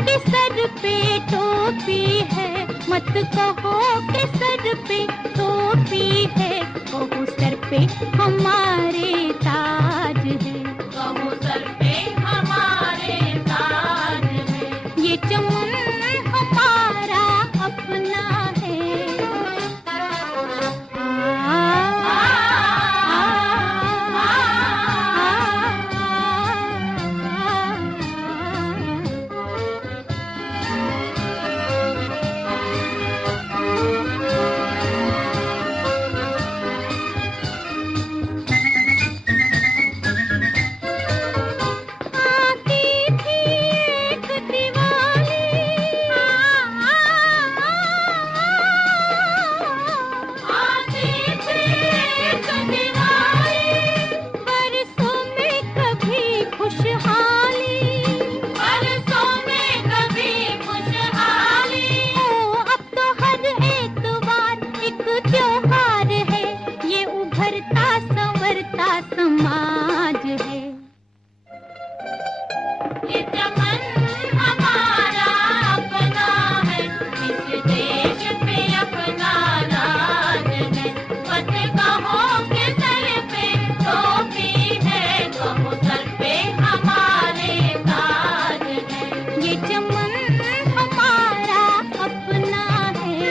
कि सर पे टोपी है, मत कहो कि सर पे टोपी है, कहो सर पे हमारे ताज है, कहो सर पे हमारे ताज है, ये चमन हमारा अपना है। समाज है, ये चमन हमारा अपना है, इस देश पे अपना राज है, मत कहो कि सर पे टोपी है, कहो सर पे हमारे ताज है, ये चमन हमारा अपना है।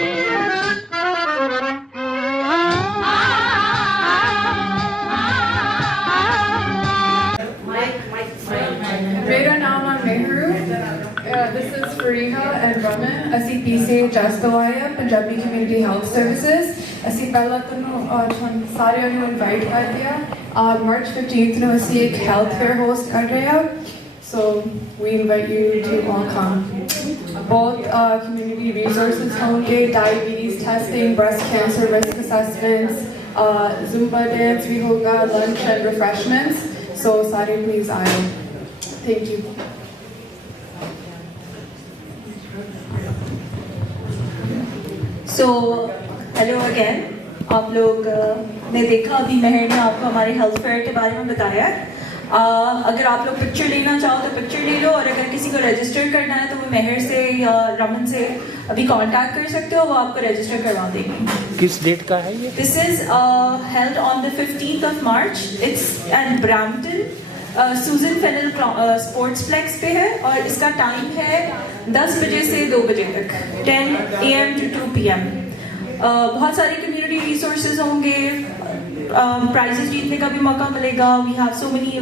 मेरा नाम है Mehru. This is Fariha and Raman. ਅਸੀਂ PCHS ਤੋਂ ਆਏ ਹਾਂ, ਪੰਜਾਬੀ ਕਮਿਊਨਿਟੀ ਹੈਲਥ ਸਰਵਿਸਿਜ਼। ਅਸੀਂ ਪਹਿਲਾਂ ਤੁਹਾਨੂੰ ਸਾਰਿਆਂ ਨੂੰ ਇਨਵਾਈਟ ਕਰਦੇ ਹਾਂ। March 15th ਨੂੰ ਅਸੀਂ ਇੱਕ ਹੈਲਥ ਫੇਅਰ ਹੋਸਟ ਕਰ ਰਹੇ ਹਾਂ। So we invite you to all come. Both community resources होंगे, diabetes testing, breast cancer risk assessments, Zumba dance भी होगा, lunch and refreshments. So सारे please आए। Thank you. So, hello again. आप लोग ने देखा अभी मेहर ने आपको हमारे हेल्थ फेयर के बारे में बताया। अगर आप लोग पिक्चर लेना चाहो तो पिक्चर ले लो, और अगर किसी को रजिस्टर करना है तो वो मेहर से या रमन से अभी कांटेक्ट कर सकते हो, वो आपको रजिस्टर करवा देंगे। किस डेट का है ये? This is held on the 15th of March. It's at Brampton. सूजन फेनल स्पोर्ट्स फ्लेक्स पे है, और इसका टाइम है 10 बजे से 2 बजे तक, 10 AM to 2 PM। बहुत सारे कम्युनिटी रिसोर्सेज होंगे, प्राइजेस जीतने का भी मौका मिलेगा। We have so many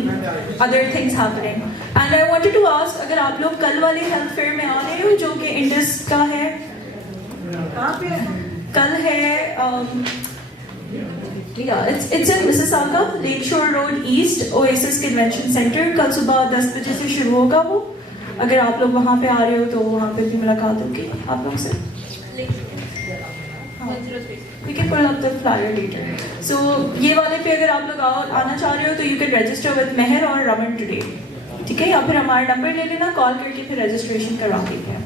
other things happening. And I wanted to ask, अगर आप लोग कल वाले हेल्थ फेयर में आ रहे हो जो कि इंडस का है, कहाँ पे है? कल है it's in Mississauga, Lakeshore Road East, Oasis Convention Center। कल सुबह 10 बजे से शुरू होगा वो। अगर आप लोग वहाँ पे आ रहे हो तो वहाँ पे भी मुलाकात होगी आप लोग से। We can pull up the flyer later. So ये वाले पे अगर आप लोग आना चाह रहे हो तो you can register with मेहर और रमन today, ठीक है? या फिर हमारा नंबर ले लेना, कॉल करके फिर रजिस्ट्रेशन करवा देंगे।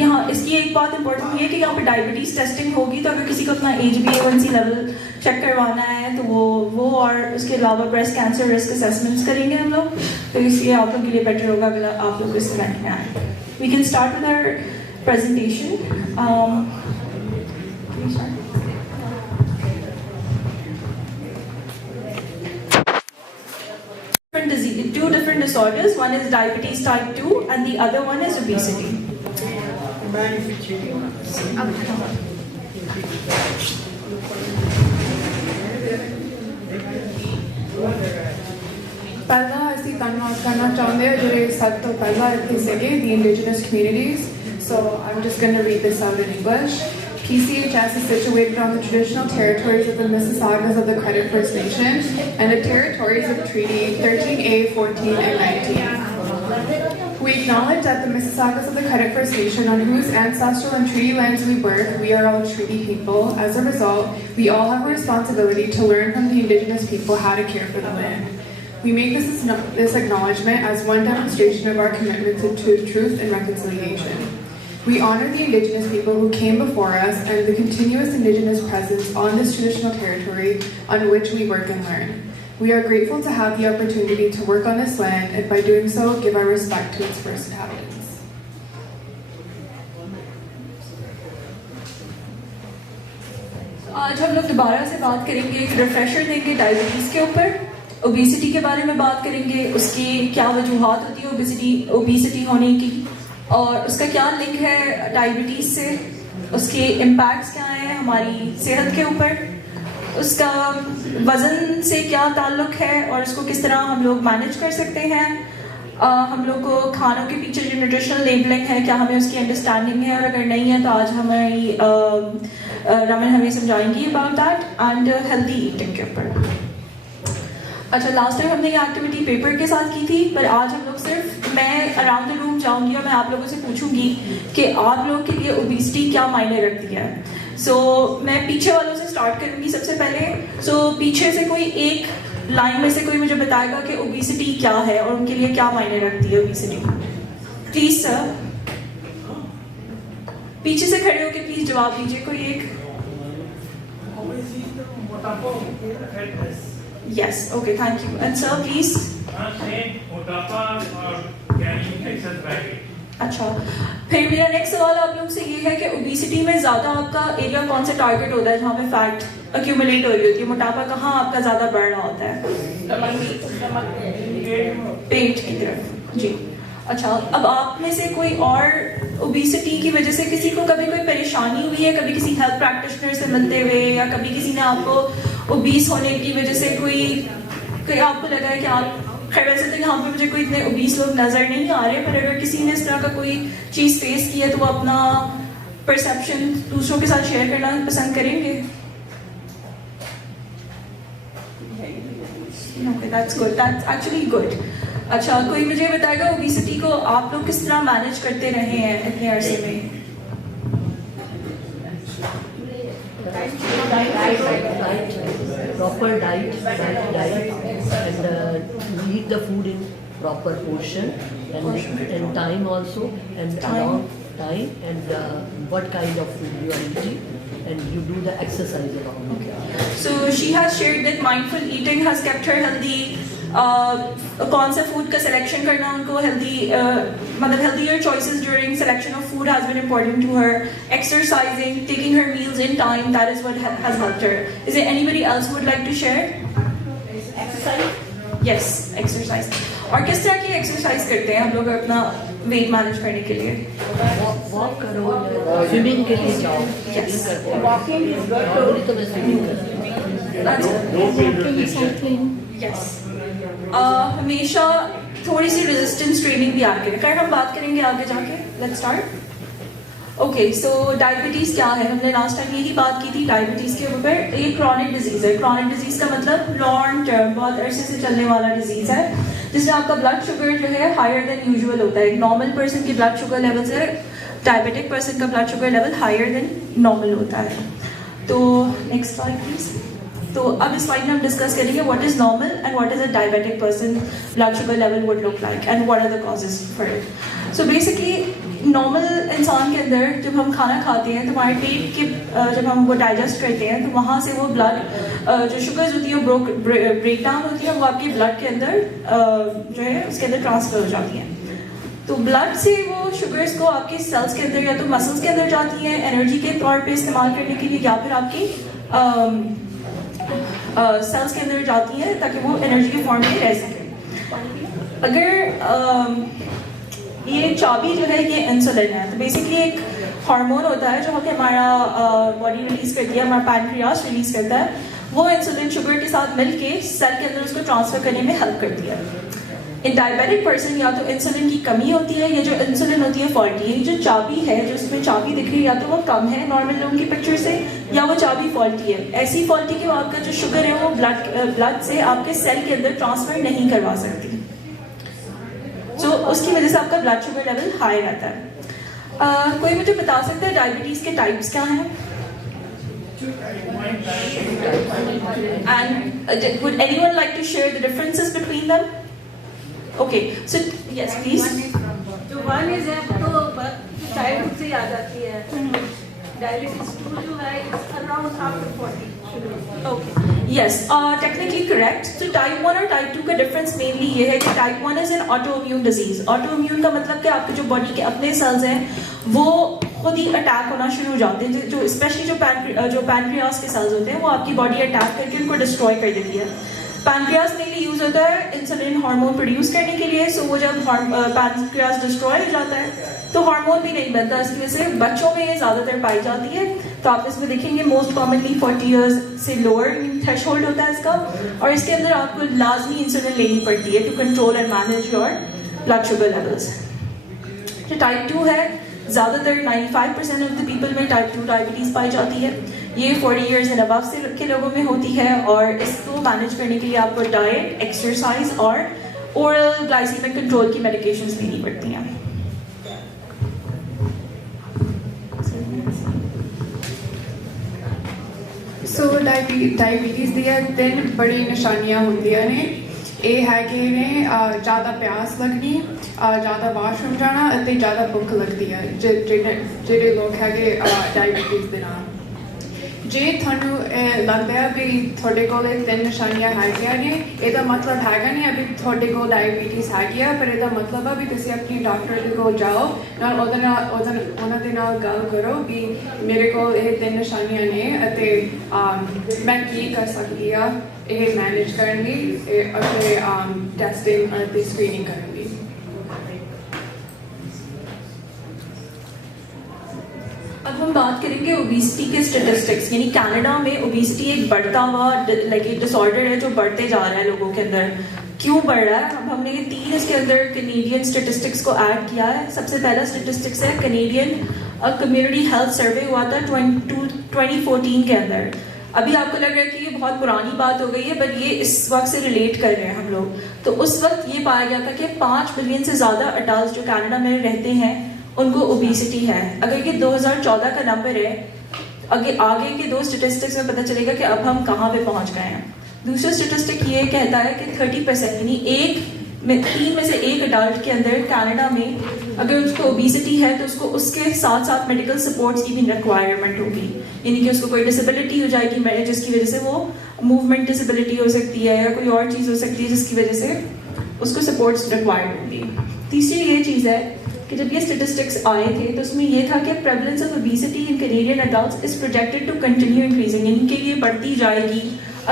यहाँ इसकी एक बात इंपॉर्टेंट ये है कि यहाँ पे डायबिटीज़ टेस्टिंग होगी, तो अगर किसी को अपना HbA1c लेवल चेक करवाना है तो वो और उसके अलावा ब्रेस्ट कैंसर रिस्क असेसमेंट्स करेंगे हम लोग, तो इसलिए आप लोग के लिए बेटर होगा अगर आप लोग इस इवेंट में आए। We can start with our presentation. Two different disorders. One is diabetes type 2 and the other one is obesity. ਪਹਿਲਾਂ ਅਸੀਂ ਧੰਨਵਾਦ ਕਰਨਾ ਚਾਹੁੰਦੇ ਹਾਂ ਜਿਹੜੇ ਸਭ ਤੋਂ ਪਹਿਲਾਂ ਇੱਥੇ ਸੀਗੇ, the indigenous communities. So I'm just going to read this out in English. PCHS is situated on the traditional territories of the Mississaugas of the Credit First Nation and the territories of Treaty 13A, 14, and 19. We acknowledge that the Mississaugas of the Credit First Nation, on whose ancestral and treaty lands we work, we are all treaty people. As a result, we all have a responsibility to learn from the indigenous people how to care for the land. We make this acknowledgement as one demonstration of our commitment to truth and reconciliation. We honor the indigenous people who came before us and the continuous indigenous presence on this traditional territory on which we work and learn. We are grateful to have the opportunity to work on this land and by doing so give our respect to its first inhabitants. आज हम लोग दोबारा से बात करेंगे, एक refresher देंगे diabetes के ऊपर, ओबेसिटी के बारे में बात करेंगे, उसकी क्या वजूहात होती है ओबेसिटी होने की और उसका क्या लिंक है डायबिटीज़ से, उसके इम्पैक्ट्स क्या हैं हमारी सेहत के ऊपर, उसका वज़न से क्या ताल्लुक़ है और उसको किस तरह हम लोग मैनेज कर सकते हैं। हम लोग को खानों के पीछे जो न्यूट्रिशनल लेबलिंग है क्या हमें उसकी अंडरस्टैंडिंग है और अगर नहीं है तो आज हमारी रमन हमें समझाएंगी about that and healthy eating के ऊपर। अच्छा, लास्ट टाइम हमने ये एक्टिविटी पेपर के साथ की थी, पर आज हम लोग सिर्फ मैं अराउंड द रूम जाऊंगी और मैं आप लोगों से पूछूंगी कि आप लोगों के लिए ओबेसिटी क्या मायने रखती है। सो मैं पीछे वालों से स्टार्ट करूंगी सबसे पहले। सो पीछे से कोई एक लाइन में से कोई मुझे बताएगा कि ओबेसिटी क्या है और उनके लिए क्या मायने रखती है ओबेसिटी। प्लीज सर, पीछे से खड़े होकर प्लीज जवाब दीजिए कोई एक। Yes, okay, thank you. And sir, please. अच्छा, फिर मेरा नेक्स्ट सवाल आप लोग से ये है कि ओबेसिटी में ज़्यादा आपका एरिया कौन सा टारगेट होता है जहाँ पे फैट अक्यूमुलेट हो रही होती है, मोटापा कहाँ आपका ज़्यादा बढ़ रहा होता है? पेट की तरफ। जी, अच्छा, अब आप में से कोई और ओबेसिटी की वजह से किसी को कभी कोई परेशानी हुई है, कभी किसी हेल्थ प्रैक्टिशनर से मिलते हुए या कभी किसी ने आपको ओबीस होने की वजह से कोई आपको लगा है कि आप खैर वैसे तो यहाँ पे मुझे कोई इतने ओबीस लोग नजर नहीं आ रहे, पर अगर किसी ने इस तरह का कोई चीज फेस की है तो वो अपना परसेप्शन दूसरों के साथ शेयर करना पसंद करेंगे? Okay, that's good. That's actually good. अच्छा, कोई मुझे बताएगा ओबेसिटी को आप लोग किस तरह मैनेज करते रहे हैं इतने अरसे में? Proper diet, and eat the food in proper portion and time also, and along time, and what kind of food you are eating, and you do the exercise along. Okay. So she has shared that mindful eating has kept her healthy. कौन सा food का selection करना उनको healthy, मतलब healthier choices during selection of food has been important to her. Exercising, taking her meals in time, that is what has helped her. Is there anybody else would like to share? Exercise. Yes, exercise. और किस तरह की exercise करते हैं हम लोग अपना weight manage करने के लिए? वॉक करो, स्विमिंग के लिए जाओ. Walking is good. तो मैं स्विमिंग करती हूँ. यस. हमेशा थोड़ी सी रेजिस्टेंस ट्रेनिंग भी आगे खैर हम बात करेंगे आगे जाके. Let's start. Okay, so diabetes क्या है? हमने लास्ट टाइम यही बात की थी डायबिटीज़ के ऊपर. ये क्रॉनिक डिजीज़ है. क्रॉनिक डिजीज़ का मतलब लॉन्ग टर्म, बहुत अरसे से चलने वाला डिजीज़ है जिसमें आपका ब्लड शुगर जो है हायर देन यूजुअल होता है. नॉर्मल पर्सन की ब्लड शुगर लेवल से डायबिटिक पर्सन का blood sugar level higher than normal होता है. तो नेक्स्ट स्लाइड प्लीज. तो अब इस स्लाइड में हम डिस्कस करेंगे what is normal and what is a diabetic person blood sugar level would look like and what are the causes for it. So basically normal इंसान के अंदर जब हम खाना खाते हैं तो हमारे पेट के जब हम वो डाइजेस्ट करते हैं तो वहाँ से वो ब्लड जो शुगर्स होती है वो ब्रेक डाउन होती है, वो आपके ब्लड के अंदर जो है उसके अंदर ट्रांसफर हो जाती हैं. तो ब्लड से वो शुगर्स को आपके सेल्स के अंदर या तो मसल्स के अंदर जाती हैं एनर्जी के तौर पे इस्तेमाल करने के लिए, या फिर आपकी सेल्स के अंदर जाती हैं ताकि वो एनर्जी के फॉर्म में रह सके. अगर ये चाबी जो है ये इंसुलिन है. तो बेसिकली एक हार्मोन होता है जो हमारा बॉडी रिलीज करती है, हमारा पैनक्रियास रिलीज करता है. वो इंसुलिन शुगर के साथ मिलके सेल के अंदर उसको ट्रांसफर करने में हेल्प करती है. इन डायबिटिक पर्सन या तो इंसुलिन की कमी होती है या जो इंसुलिन होती है फॉल्टी है. जो चाबी है, जो इसमें चाबी दिख रही है, या तो वो कम है नॉर्मल लोगों की पिक्चर से, या वो चाबी फॉल्टी है. ऐसी फॉल्टी कि वो आपका जो शुगर है वो ब्लड से आपके सेल के अंदर ट्रांसफर नहीं करवा सकती. तो उसकी वजह से आपका ब्लड शुगर लेवल हाई रहता है. कोई मुझे बता सकता है डायबिटीज के टाइप्स क्या हैं? And would anyone like to share the differences between them? Okay, so yes, please. जो वन इज है तो चाइल्डहुड से आ जाती है. डायबिटीज 2 जो है around after 40 okay yes technically correct. तो टाइप 1 और टाइप 2 का डिफरेंस मेनली ये है कि type 1 is an auto immune disease. Auto immune का मतलब कि आपके जो बॉडी के अपने सेल्स हैं वो खुद ही अटैक होना शुरू हो जाते हैं, जो स्पेशली जो पैनक्रियास के सेल्स होते हैं वो आपकी बॉडी अटैक करके उनको डिस्ट्रॉय कर देती है। पैनक्रियास मेनली यूज होता है इंसुलिन हार्मोन प्रोड्यूस करने के लिए। सो वो जब पैनक्रियास डिस्ट्रॉय हो जाता है तो हार्मोन भी नहीं बनता, इसकी वजह से बच्चों में ये ज्यादातर पाई जाती है। तो आप इसमें देखेंगे मोस्ट कॉमनली 40 इयर्स से लोअर थ्रेशोल्ड होता है इसका, और इसके अंदर आपको लाजमी इंसुलिन लेनी पड़ती है to control and manage your blood sugar levels. जो टाइप 2 है ज्यादातर 95% ऑफ द पीपल में टाइप 2 डायबिटीज पाई जाती है। ये 40 इयर्स एंड अबव से के लोगों में होती है, और इसको मैनेज करने के लिए आपको डाइट, एक्सरसाइज और ओरल ग्लाइसेमिक कंट्रोल की मेडिकेशंस लेनी पड़ती हैं। सो डायबिटीज़ ਦੀਆਂ 3 बड़ी निशानियां ਹੁੰਦੀਆਂ ਨੇ। ਇਹ ਹੈਗੇ ਨੇ ज़्यादा प्यास लगनी, ज़्यादा वाशरूम जाना ਅਤੇ ज़्यादा भुख लगती है ਜਿਹੜੇ ਲੋਕ ਹੈਗੇ डायबिटीज़ ਦੇ ਨਾਲ। जे ਤੁਹਾਨੂੰ लगता है भी ਤੁਹਾਡੇ ਕੋਲ 3 ਨਿਸ਼ਾਨੀਆਂ ਹੈਗੀਆਂ ਨੇ, ਇਹਦਾ ਮਤਲਬ ਹੈਗਾ ਨਹੀਂ ਅਭੀ ਤੁਹਾਡੇ ਕੋਲ ਡਾਇਬੀਟੀਜ਼ ਹੈਗੀ ਆ, ਪਰ ਇਹਦਾ ਮਤਲਬ ਆ ਵੀ ਤੁਸੀਂ ਆਪਣੀ ਡਾਕਟਰ ਦੇ ਕੋਲ ਜਾਓ, ਨਾਲ ਉਹਨਾਂ ਦੇ ਨਾਲ ਗੱਲ ਕਰੋ ਵੀ ਮੇਰੇ ਕੋਲ ਇਹ 3 ਨਿਸ਼ਾਨੀਆਂ ਨੇ ਅਤੇ ਮੈਂ ਕੀ ਕਰ ਸਕਦੀ ਆ ਇਹ ਮੈਨੇਜ ਕਰਨ ਲਈ ਅਤੇ ਟੈਸਟਿੰਗ ਅਤੇ ਸਕਰੀਨਿੰਗ ਕਰਨ ਲਈ। अब हम बात करेंगे ओबेसिटी के स्टेटिस्टिक्स, यानी कनाडा में ओबेसिटी एक बढ़ता हुआ लाइक एक डिसऑर्डर है जो बढ़ते जा रहा है लोगों के अंदर। क्यों बढ़ रहा है? अब हमने ये 3 इसके अंदर कैनेडियन स्टेटिस्टिक्स को ऐड किया है। सबसे पहला स्टेटिस्टिक्स है कैनेडियन कम्युनिटी हेल्थ सर्वे हुआ था 2014 के अंदर। अभी आपको लग रहा है कि ये बहुत पुरानी बात हो गई है, पर ये इस वक्त से रिलेट कर रहे हैं हम लोग। तो उस वक्त ये पाया गया था कि 5 बिलियन से ज़्यादा अडल्ट जो कनाडा में रहते हैं उनको ओबेसिटी है। अगर ये 2014 का नंबर है, आगे के 2 स्टेटिस्टिक्स में पता चलेगा कि अब हम कहाँ पे पहुँच गए हैं। दूसरा स्टेटिस्टिक ये कहता है कि 30% यानी 3 में से 1 अडल्ट के अंदर कनाडा में अगर उसको ओबेसिटी है तो उसको उसके साथ साथ मेडिकल सपोर्ट्स की भी रिक्वायरमेंट होगी, यानी कि उसको कोई डिसेबिलिटी हो जाएगी जिसकी वजह से वो मूवमेंट डिसेबिलिटी हो सकती है या कोई और चीज़ हो सकती है जिसकी वजह से उसको सपोर्ट्स रिक्वायर्ड होगी। तीसरी ये चीज़ है कि जब ये स्टेटिस्टिक्स आए थे तो उसमें ये था कि prevalence of obesity in Canadian adults is projected to continue increasing, यानी कि ये बढ़ती जाएगी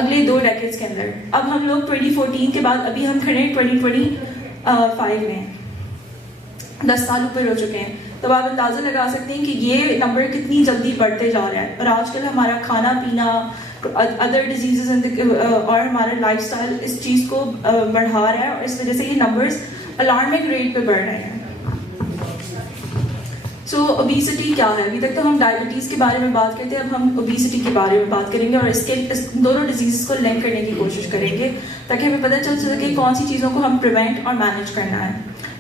अगले 2 डेकेड्स के अंदर। अब हम लोग 2014 के बाद अभी हम खड़े 2025 में 10 साल ऊपर हो चुके हैं। तो आप अंदाज़ा लगा सकते हैं कि ये नंबर कितनी जल्दी बढ़ते जा रहा है। और आजकल हमारा खाना पीना, अदर डिजीजेस और हमारा लाइफस्टाइल इस चीज़ को बढ़ा रहा है, और इस वजह से ये नंबर्स अलार्मिंग रेट पे बढ़ रहे हैं। सो ओबेसिटी क्या है? अभी तक तो हम डायबिटीज़ के बारे में बात करते हैं, अब हम ओबेसिटी के बारे में बात करेंगे और इस दोनों डिजीज़ को लिंक करने की कोशिश करेंगे ताकि हमें पता चल सके कौन सी चीज़ों को हम प्रिवेंट और मैनेज करना है।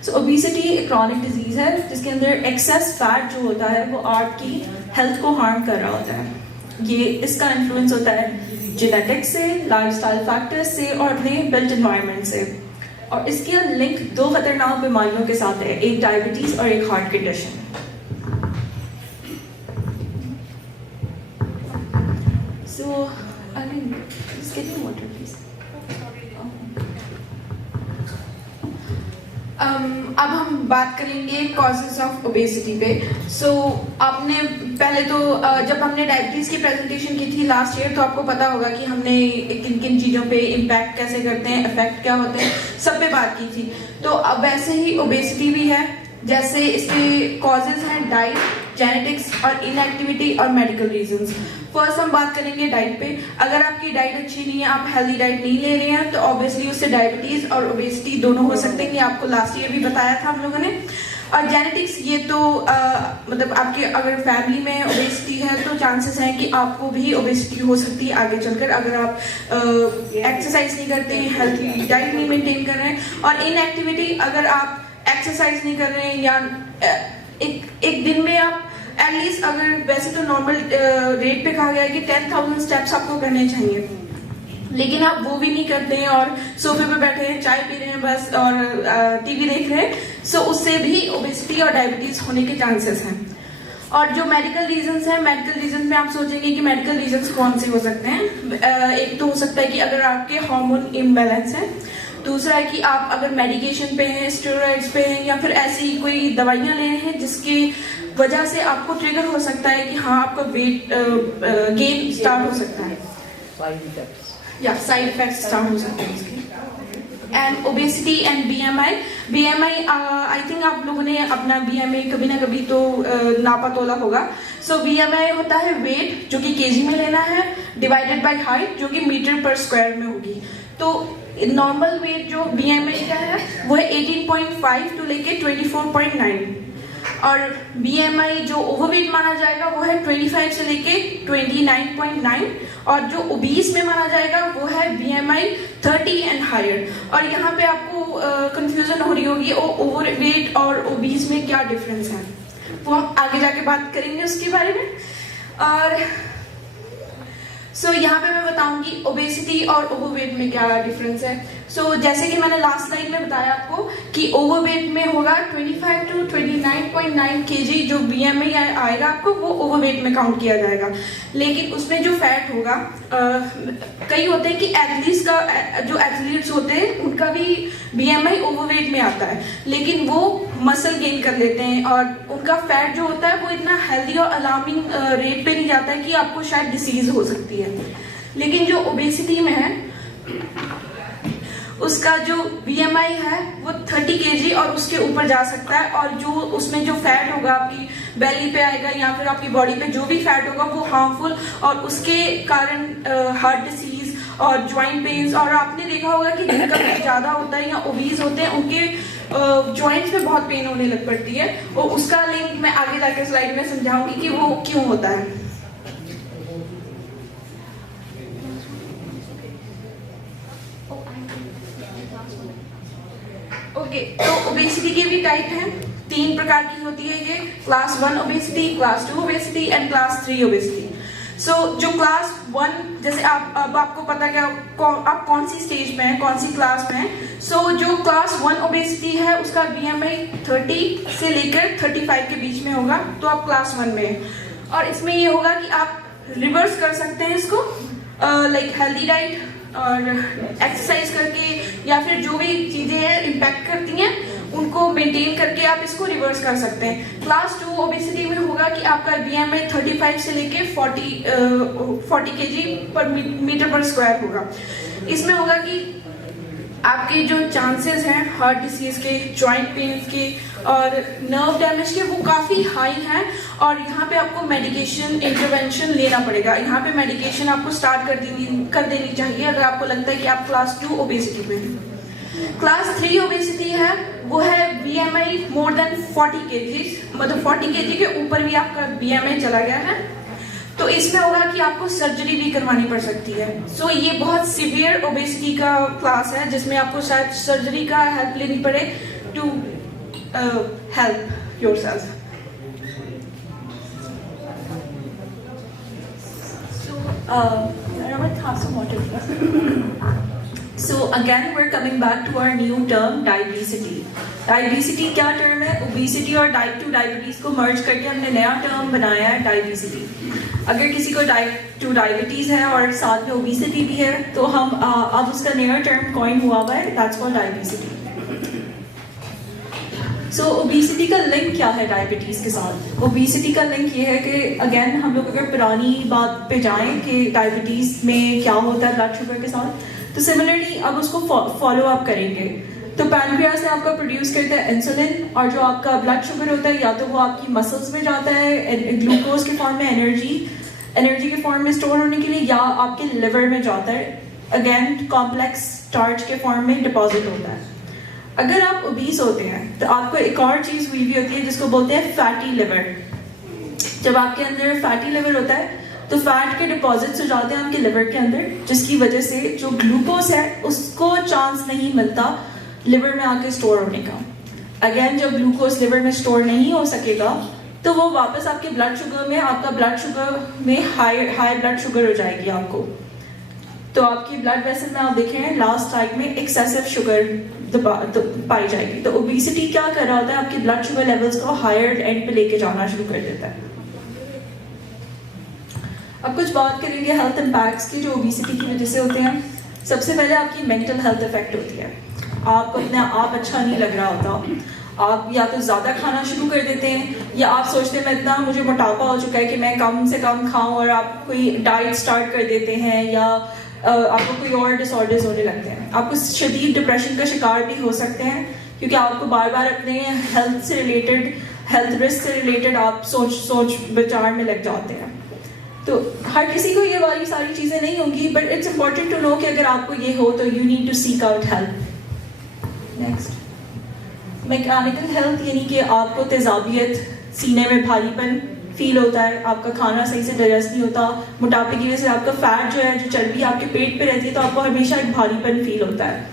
सो ओबेसिटी एक क्रॉनिक डिजीज़ है जिसके अंदर एक्सेस फैट जो होता है वो आपकी हेल्थ को हार्म कर रहा होता है। ये इसका इन्फ्लुएंस होता है जेनेटिक्स से, लाइफस्टाइल फैक्टर्स से और अपने बिल्ट एनवायरनमेंट से। और इसके लिंक 2 खतरनाक बीमारियों के साथ है, एक डायबिटीज़ और एक heart condition. So, I mean, just get me water, please. अब हम बात करेंगे कॉजेज ऑफ ओबेसिटी पे। सो आपने पहले तो जब हमने डायबिटीज़ की प्रेजेंटेशन की थी लास्ट ईयर तो आपको पता होगा कि हमने किन किन चीज़ों पे इम्पैक्ट कैसे करते हैं, इफेक्ट क्या होते हैं, सब पे बात की थी। तो अब वैसे ही ओबेसिटी भी है, जैसे इसके कॉजेज हैं डाइट, जेनेटिक्स और इनएक्टिविटी और मेडिकल रीजंस। फर्स्ट हम बात करेंगे डाइट पे। अगर आपकी डाइट अच्छी नहीं है, आप हेल्दी डाइट नहीं ले रहे हैं, तो ऑब्वियसली उससे डायबिटीज और ओबेसिटी दोनों हो सकते हैं। ये आपको लास्ट ईयर भी बताया था हम लोगों ने। और जेनेटिक्स, ये तो मतलब आपके अगर फैमिली में ओबेसिटी है तो चांसेस हैं कि आपको भी ओबेसिटी हो सकती है आगे चलकर, अगर आप एक्सरसाइज नहीं करते हैं, हेल्थी डाइट नहीं मेंटेन कर रहे हैं। और इनएक्टिविटी, अगर आप एक्सरसाइज नहीं कर रहे हैं या एक दिन में आप एटलीस्ट, अगर वैसे तो नॉर्मल रेट पे कहा गया है कि 10,000 स्टेप्स आपको करने चाहिए, लेकिन आप वो भी नहीं करते हैं और सोफे पे बैठे हैं, चाय पी रहे हैं बस और टीवी देख रहे हैं, सो उससे भी ओबेसिटी और डायबिटीज होने के चांसेस हैं। और जो मेडिकल रीजंस हैं, मेडिकल रीजंस में आप सोचेंगे कि मेडिकल रीजंस कौन से हो सकते हैं। एक तो हो सकता है कि अगर आपके हार्मोन इम्बैलेंस है, दूसरा है कि आप अगर मेडिकेशन पे हैं, स्टेरॉइड्स पे हैं, या फिर ऐसी कोई दवाइयाँ ले रहे हैं जिसकी वजह से आपको ट्रिगर हो सकता है कि हाँ आपका वेट गेन स्टार्ट हो सकता है, साइड इफेक्ट्स या साइड इफेक्ट्स स्टार्ट हो सकते हैं इसके। And obesity and BMI I think आप लोगों ने अपना बीएमआई कभी ना कभी तो नापा तोला होगा। सो बीएमआई होता है वेट जो कि केजी में लेना है डिवाइडेड बाय हाइट जो कि मीटर पर स्क्वायर में होगी। तो नॉर्मल वेट जो बीएमआई का है वो है 18.5 टू लेके 24.9, और बीएमआई जो ओवरवेट माना जाएगा वो है 25 से लेके 29.9, और जो ओबीस में माना जाएगा वो है बीएमआई 30 एंड हायर। और यहाँ पे आपको कंफ्यूजन हो रही होगी ओवरवेट और ओबीस में क्या डिफरेंस है, वो हम आगे जाके बात करेंगे उसके बारे में। और यहाँ पे मैं बताऊंगी ओबेसिटी और ओवरवेट में क्या डिफरेंस है। जैसे कि मैंने लास्ट स्लाइड में बताया आपको कि ओवरवेट में होगा 25 टू 29.9 केजी जो बीएमआई आएगा आपको वो ओवरवेट में काउंट किया जाएगा। लेकिन उसमें जो फैट होगा, कई होते हैं कि एथलीट्स का जो एथलीट्स होते हैं उनका भी बीएमआई ओवरवेट में आता है, लेकिन वो मसल गेन कर लेते हैं और उनका फैट जो होता है वो इतना हेल्दी और अलार्मिंग रेट पे नहीं जाता है कि आपको शायद डिसीज हो सकती है। लेकिन जो ओबेसिटी में है उसका जो बीएमआई है वो 30 केजी और उसके ऊपर जा सकता है, और जो उसमें जो फैट होगा आपकी बेली पे आएगा या फिर आपकी बॉडी पे जो भी फैट होगा वो हार्मफुल, और उसके कारण हार्ट डिसीज और ज्वाइंट पेन्स, और आपने देखा होगा कि जिनका वेट ज्यादा होता है या ओबीज होते हैं उनके जॉइंट्स में बहुत पेन होने लग पड़ती है, और उसका लिंक मैं आगे जाके स्लाइड में समझाऊंगी कि वो क्यों होता है। ओके, तो ओबेसिटी के भी टाइप हैं, 3 प्रकार की होती है ये, class 1 obesity, class 2 obesity and class 3 obesity. जो क्लास 1, जैसे अब आपको पता है कि आप कौन सी स्टेज में हैं, कौन सी क्लास में हैं। जो क्लास 1 ओबेसिटी है उसका बीएमआई 30 से लेकर 35 के बीच में होगा, तो आप क्लास 1 में हैं। और इसमें ये होगा कि आप रिवर्स कर सकते हैं इसको, लाइक हेल्दी डाइट और एक्सरसाइज करके, या फिर जो भी चीजें इम्पैक्ट करती हैं उनको मेंटेन करके आप इसको रिवर्स कर सकते हैं। क्लास 2 ओबेसिटी में होगा कि आपका बीएमआई 35 से लेके 40 केजी पर मीटर पर स्क्वायर होगा। इसमें होगा कि आपके जो चांसेस हैं हार्ट डिसीज के, जॉइंट पेन्स के और नर्व डैमेज के वो काफ़ी हाई हैं, और यहाँ पे आपको मेडिकेशन इंटरवेंशन लेना पड़ेगा। यहाँ पे मेडिकेशन आपको स्टार्ट कर देनी चाहिए अगर आपको लगता है कि आप क्लास 2 ओबेसिटी में हैं। क्लास 3 ओबेसिटी है वो है बीएमआई मोर देन 40 केजी, मतलब 40 केजी के ऊपर भी आपका बीएमआई चला गया है, तो इसमें होगा कि आपको सर्जरी भी करवानी पड़ सकती है। ये बहुत सीवियर ओबेसिटी का क्लास है जिसमें आपको शायद सर्जरी का हेल्प लेनी पड़े to help yourself. Again we're coming back to our new term diabesity. Diabesity क्या टर्म है? ओबेसिटी और टाइप 2 डायबिटीज को मर्ज करके हमने नया टर्म बनाया है डायबिसिटी। अगर किसी को टाइप 2 डायबिटीज है और साथ में ओबेसिटी भी है तो हम अब उसका नया टर्म कॉइन हुआ है, दैट्स कॉल्ड डायबिसिटी। ओबेसिटी का लिंक क्या है डायबिटीज के साथ? ओबेसिटी का लिंक ये है कि अगेन हम लोग अगर पुरानी बात पे जाएं कि डायबिटीज में क्या होता है ब्लड शुगर के साथ, तो सिमिलरली अब उसको फॉलो अप करेंगे। तो पैनक्रियास से आपका प्रोड्यूस करता है इंसुलिन, और जो आपका ब्लड शुगर होता है या तो वो आपकी मसल्स में जाता है ग्लूकोज के फॉर्म में, एनर्जी के फॉर्म में स्टोर होने के लिए, या आपके लिवर में जाता है अगेन कॉम्प्लेक्स स्टार्च के फॉर्म में डिपॉजिट होता है। अगर आप ओबीस होते हैं तो आपको एक और चीज हुई भी होती है जिसको बोलते हैं फैटी लिवर। जब आपके अंदर फैटी लिवर होता है तो फैट के डिपॉजिट्स हो जाते हैं आपके लिवर के अंदर, जिसकी वजह से जो ग्लूकोज है उसको चांस नहीं मिलता लिवर में आके स्टोर होने का। अगेन जब ग्लूकोज लिवर में स्टोर नहीं हो सकेगा तो वो वापस आपके ब्लड शुगर में, आपका ब्लड शुगर में हाई ब्लड शुगर हो जाएगी आपको। तो आपकी ब्लड वेसल में आप देखें लास्ट टाइप में एक्सेसिव शुगर पाई जाएगी। तो ओबेसिटी क्या कर रहा होता है, आपके ब्लड शुगर लेवल्स को हायर एंड पे लेके जाना शुरू कर देता है। अब कुछ बात करेंगे हेल्थ इम्पैक्ट्स की जो ओबेसिटी की वजह से होते हैं। सबसे पहले आपकी मेंटल हेल्थ इफेक्ट होती है। आपको अपने आप अच्छा नहीं लग रहा होता, आप या तो ज़्यादा खाना शुरू कर देते हैं या आप सोचते हैं मैं इतना मुझे मोटापा हो चुका है कि मैं कम से कम खाऊं, और आप कोई डाइट स्टार्ट कर देते हैं या आपको कोई और डिसऑर्डर्स होने लगते हैं। आपको शदीद डिप्रेशन का शिकार भी हो सकते हैं क्योंकि आपको बार बार अपने हेल्थ से रिलेटेड, हेल्थ रिस्क से रिलेटेड आप सोच विचार में लग जाते हैं। तो हर किसी को ये वाली सारी चीज़ें नहीं होंगी, but it's important to know कि अगर आपको ये हो तो you need to seek out help. Next, mechanical health, यानी कि आपको तेजाबियत, सीने में भारीपन फील होता है, आपका खाना सही से डाइजेस्ट नहीं होता, मोटापे की वजह से आपका फैट जो है, जो चर्बी आपके पेट पे रहती है, तो आपको हमेशा एक भारीपन फील होता है,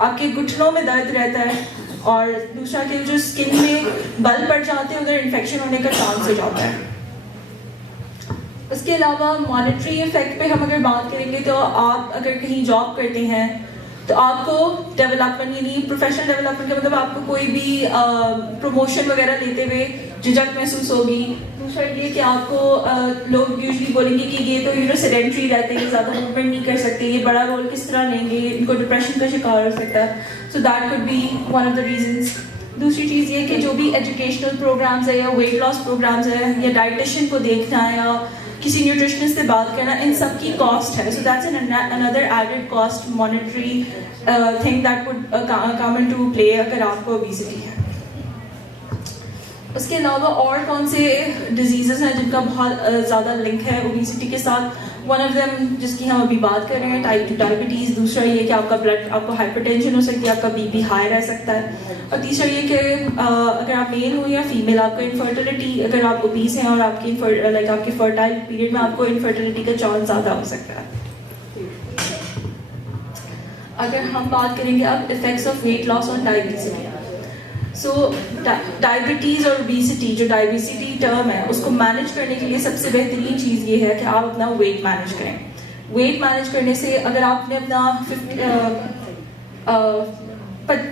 आपके घुटनों में दर्द रहता है, और दूसरा कि जो स्किन में बल पड़ जाते हैं उधर इन्फेक्शन होने का चांस हो जाता है। उसके अलावा मॉनेटरी इफेक्ट पे हम अगर बात करेंगे तो आप अगर कहीं जॉब करते हैं तो आपको डेवलपमेंट, यानी प्रोफेशनल डेवलपमेंट का मतलब आपको कोई भी प्रमोशन वगैरह लेते हुए झिझक महसूस होगी। दूसरा ये कि आपको लोग यूजुअली बोलेंगे कि ये तो सेडेंटरी रहते हैं, ज़्यादा मूवमेंट नहीं कर सकते, ये बड़ा रोल किस तरह लेंगे, इनको डिप्रेशन का शिकार हो सकता है। So that could be one of the reasons. दूसरी चीज़ ये कि जो भी एजुकेशनल प्रोग्राम्स है या वेट लॉस प्रोग्राम्स है या डाइटिशियन को देखना है या किसी न्यूट्रिशनिस्ट से बात करना, इन सब की कॉस्ट है। So that's another added cost, monetary thing that would come into play अगर आपको ओबेसिटी है। उसके अलावा और कौन से डिजीज़ेस हैं जिनका बहुत ज़्यादा लिंक है ओबेसिटी के साथ? वन ऑफ देम जिसकी हम अभी बात कर रहे हैं, टाइप 2 डायबिटीज़। दूसरा ये कि आपका ब्लड, आपको हाइपरटेंशन हो सकती है, आपका बीपी हाई रह सकता है। और तीसरा ये कि अगर आप मेल हो या फीमेल, आपको इनफर्टिलिटी, अगर आप ओबीस हैं और आपकी आपके फर्टाइल पीरियड में आपको इनफर्टिलिटी का चांस ज़्यादा हो सकता है। अगर हम बात करेंगे अब effects of weight loss on diabetes. So diabetes और ओबेसिटी, जो डायबिटी टर्म है, उसको मैनेज करने के लिए सबसे बेहतरीन चीज़ ये है कि आप अपना वेट मैनेज करें। वेट मैनेज करने से अगर आपने अपना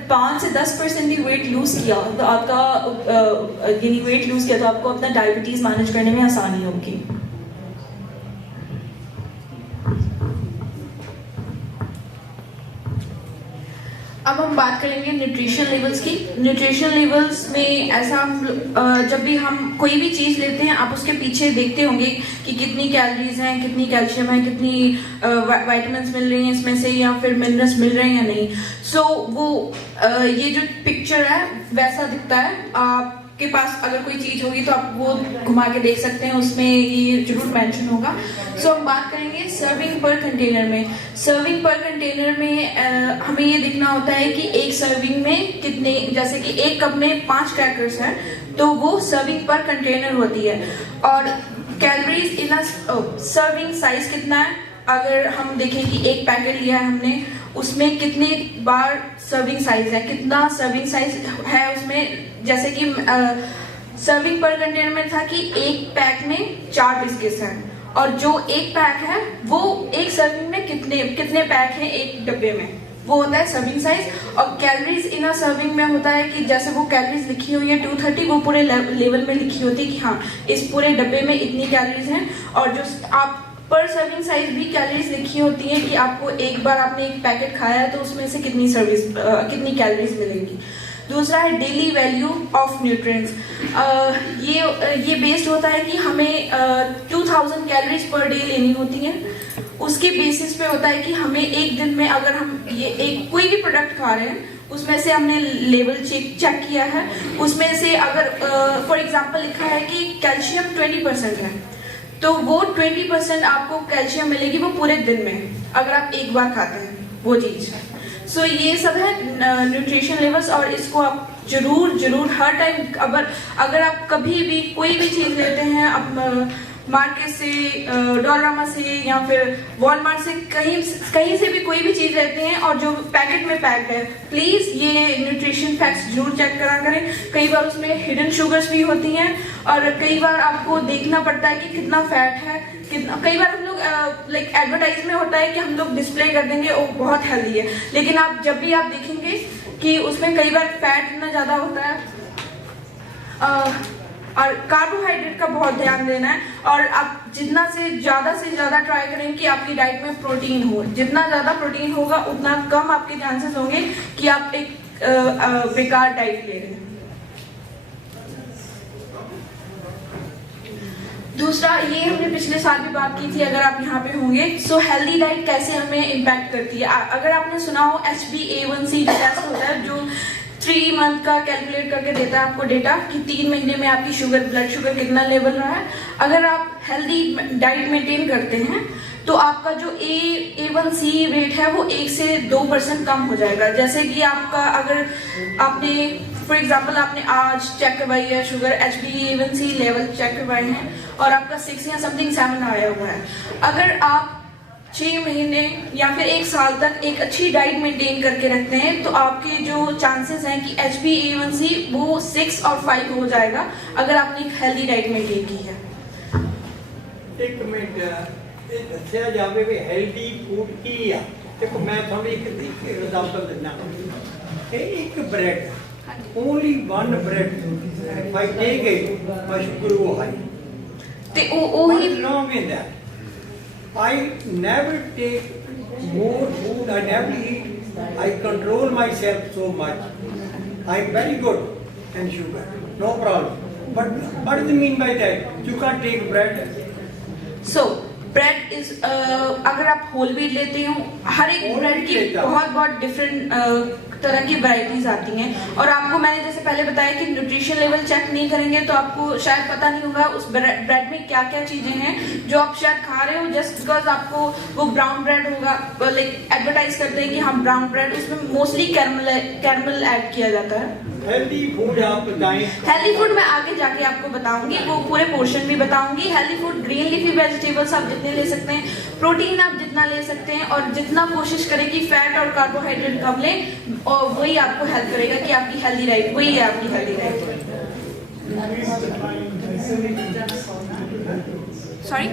5 से 10% भी वेट लूज किया तो आपका यानी वेट लूज किया तो आपको अपना डायबिटीज़ मैनेज करने में आसानी होगी। अब हम बात करेंगे न्यूट्रिशन लेवल्स की। न्यूट्रिशन लेवल्स में ऐसा जब भी हम कोई भी चीज़ लेते हैं, आप उसके पीछे देखते होंगे कि कितनी कैलोरीज हैं, कितनी कैल्शियम है, कितनी विटामिन्स मिल रही हैं इसमें से, या फिर मिनरल्स मिल रहे हैं या नहीं। सो वो ये जो पिक्चर है वैसा दिखता है। आपके पास अगर कोई चीज़ होगी तो आप वो घुमा के देख सकते हैं, उसमें ये जरूर मेंशन होगा। सो हम बात करेंगे सर्विंग पर कंटेनर में। सर्विंग पर कंटेनर में हमें ये देखना होता है कि एक सर्विंग में कितने, जैसे कि एक कप में 5 क्रैकर्स हैं तो वो सर्विंग पर कंटेनर होती है। और कैलोरीज इन सर्विंग साइज कितना है, अगर हम देखें कि एक पैकेट लिया है हमने, उसमें कितने बार सर्विंग साइज है, कितना सर्विंग साइज है उसमें। जैसे कि सर्विंग पर कंटेनर में था कि एक पैक में 4 बिस्किट्स हैं, और जो एक पैक है वो एक सर्विंग में कितने पैक हैं एक डब्बे में, वो होता है सर्विंग साइज। और कैलोरीज इन अ सर्विंग में होता है कि जैसे वो कैलोरीज लिखी हुई है 230, वो पूरे लेवल में लिखी होती है कि हाँ इस पूरे डब्बे में इतनी कैलोरीज हैं। और जो आप पर सर्विंग साइज भी कैलोरीज लिखी होती है कि आपको एक बार आपने एक पैकेट खाया है तो उसमें से कितनी कैलोरीज मिलेंगी। दूसरा है डेली वैल्यू ऑफ न्यूट्रिएंट्स। ये बेस्ड होता है कि हमें 2000 कैलोरीज पर डे लेनी होती हैं। उसके बेसिस पे होता है कि हमें एक दिन में अगर हम ये एक कोई भी प्रोडक्ट खा रहे हैं उसमें से हमने लेवल चेक किया है, उसमें से अगर फॉर एग्जांपल लिखा है कि कैल्शियम 20% है तो वो 20% आपको कैल्शियम मिलेगी वो पूरे दिन में अगर आप एक बार खाते हैं वो चीज़। सो ये सब है न्यूट्रिशन लेवल्स, और इसको आप जरूर हर टाइम अगर आप कभी भी कोई भी चीज़ लेते हैं, आप मार्केट से, डॉलरामा से या फिर वॉलमार्ट से, कहीं से भी कोई भी चीज़ लेते हैं और जो पैकेट में पैक्ड है, प्लीज़ ये न्यूट्रिशन फैक्ट्स जरूर चेक करा करें। कई बार उसमें हिडन शुगर्स भी होती हैं और कई बार आपको देखना पड़ता है कि कितना फैट है, कितना। कई बार हम लोग लाइक एडवर्टाइज में होता है कि हम लोग डिस्प्ले कर देंगे वो बहुत हेल्दी है, लेकिन आप जब भी आप देखेंगे कि उसमें कई बार फैट इतना ज़्यादा होता है। और कार्बोहाइड्रेट का बहुत ध्यान देना है, और आप जितना से ज़्यादा ट्राई करें कि आपकी डाइट में प्रोटीन हो। जितना ज़्यादा प्रोटीन होगा उतना कम आपके चांसेस होंगे कि आप एक बेकार डाइट ले रहे हैं। दूसरा, ये हमने पिछले साल भी बात की थी, अगर आप यहाँ पे होंगे। सो हेल्दी डाइट कैसे हमें इम्पैक्ट करती है। अगर आपने सुना हो HbA1c टेस्ट होता है जो 3 मंथ का कैलकुलेट करके देता है आपको डेटा कि 3 महीने में आपकी ब्लड शुगर कितना लेवल रहा है। अगर आप हेल्दी डाइट मेंटेन करते हैं तो आपका जो A1C रेट है वो 1 से 2% कम हो जाएगा। जैसे कि आपका, अगर आपने फॉर एग्जाम्पल आपने आज चेक करवाई है शुगर, HbA1c लेवल चेक करवाए हैं और आपका 6 या समथिंग 7 आया हुआ है। अगर आप 6 महीने या फिर 1 साल तक एक अच्छी डाइट मेंटेन करके रखते हैं तो आपके जो चांसेस हैं कि HbA1c वो 6 और 5 हो जाएगा अगर आपने एक हेल्दी डाइट मेंटेन की है। एक मिनट, दस्या जाए भी हेल्दी फूड की आ। देखो मैं थोड़ी एक एग्जांपल देना, एक bread, only 1 bread, if I take it, my sugar go high. ते ਉਹੀ What's wrong in that? I never take more food, I never eat, I control myself so much. I'm very good in sugar, no problem. But what do you mean by that? You can't take bread. So bread is, अगर आप whole wheat लेते हो, हर एक bread की बहुत different तरह की varieties आती हैं। और आपको मैंने जैसे पहले बताया कि न्यूट्रिशन लेवल चेक नहीं करेंगे तो आपको शायद पता नहीं होगा उस ब्रेड में क्या क्या चीजें हैं जो आप शायद खा रहे हो जस्ट बिकॉज आपको वो ब्राउन ब्रेड होगा, लाइक एडवर्टाइज करते हैं कि हम ब्राउन ब्रेड, उसमें मोस्टली कैरमल ऐड किया जाता है। हेल्दी फूड आप बताएं। हेल्दी फूड मैं आगे जाके आपको बताऊंगी, वो पूरे पोर्शन भी बताऊंगी। Healthy food, green leafy vegetables आप जितने ले सकते हैं, प्रोटीन आप जितना ले सकते हैं, और जितना कोशिश करें कि फैट और कार्बोहाइड्रेट कम लें, और वही आपको हेल्प करेगा कि आपकी हेल्दी डाइट, वही है आपकी हेल्दी डाइट। सॉरी,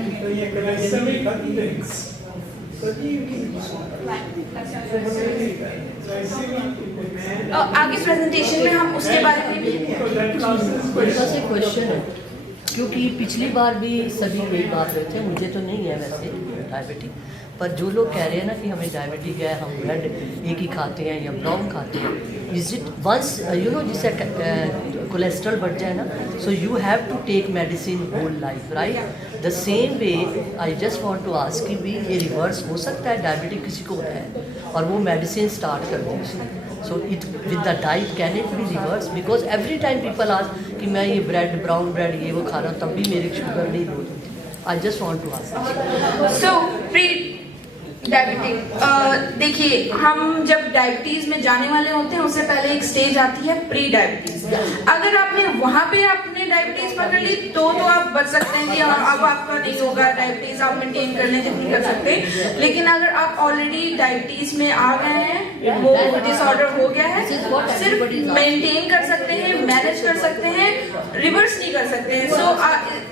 आगे प्रेजेंटेशन में हम उसके बारे में भी छोटा सा क्वेश्चन है, क्योंकि पिछली बार भी सभी यही बात रहे थे, मुझे तो नहीं है वैसे डायबिटिक, पर जो लोग कह रहे हैं ना कि हमें डायबिटिक है, हम ब्रेड एक ही खाते हैं या ब्राउन खाते हैं, इज इट वंस जिससे कोलेस्ट्रॉल बढ़ जाए ना, so you have to take medicine whole life, right? The same way I just want to ask कि भी ये रिवर्स हो सकता है, डायबिटिक किसी को है और वो मेडिसिन स्टार्ट कर दी, so it with the diet can it be reverse? Because every time people ask कि मैं ये ब्रेड, ब्राउन ब्रेड ये वो खा रहा हूँ तब भी मेरी शुगर नहीं लो होती। I just want to ask. So pre diabetic, देखिए हम जब डायबिटीज में जाने वाले होते हैं उससे पहले एक स्टेज आती है प्री डायबिटीज। अगर आपने वहां पे आपने डायबिटीज पकड़ ली तो आप बच सकते हैं कि अब आपका नहीं होगा डायबिटीज, आप मेंटेन कर लें जितनी कर सकते हैं। लेकिन अगर आप ऑलरेडी डायबिटीज में आ गए हैं, वो डिसऑर्डर हो गया है, सिर्फ मेंटेन कर सकते हैं, मैनेज कर सकते हैं, रिवर्स नहीं कर सकते हैं। सो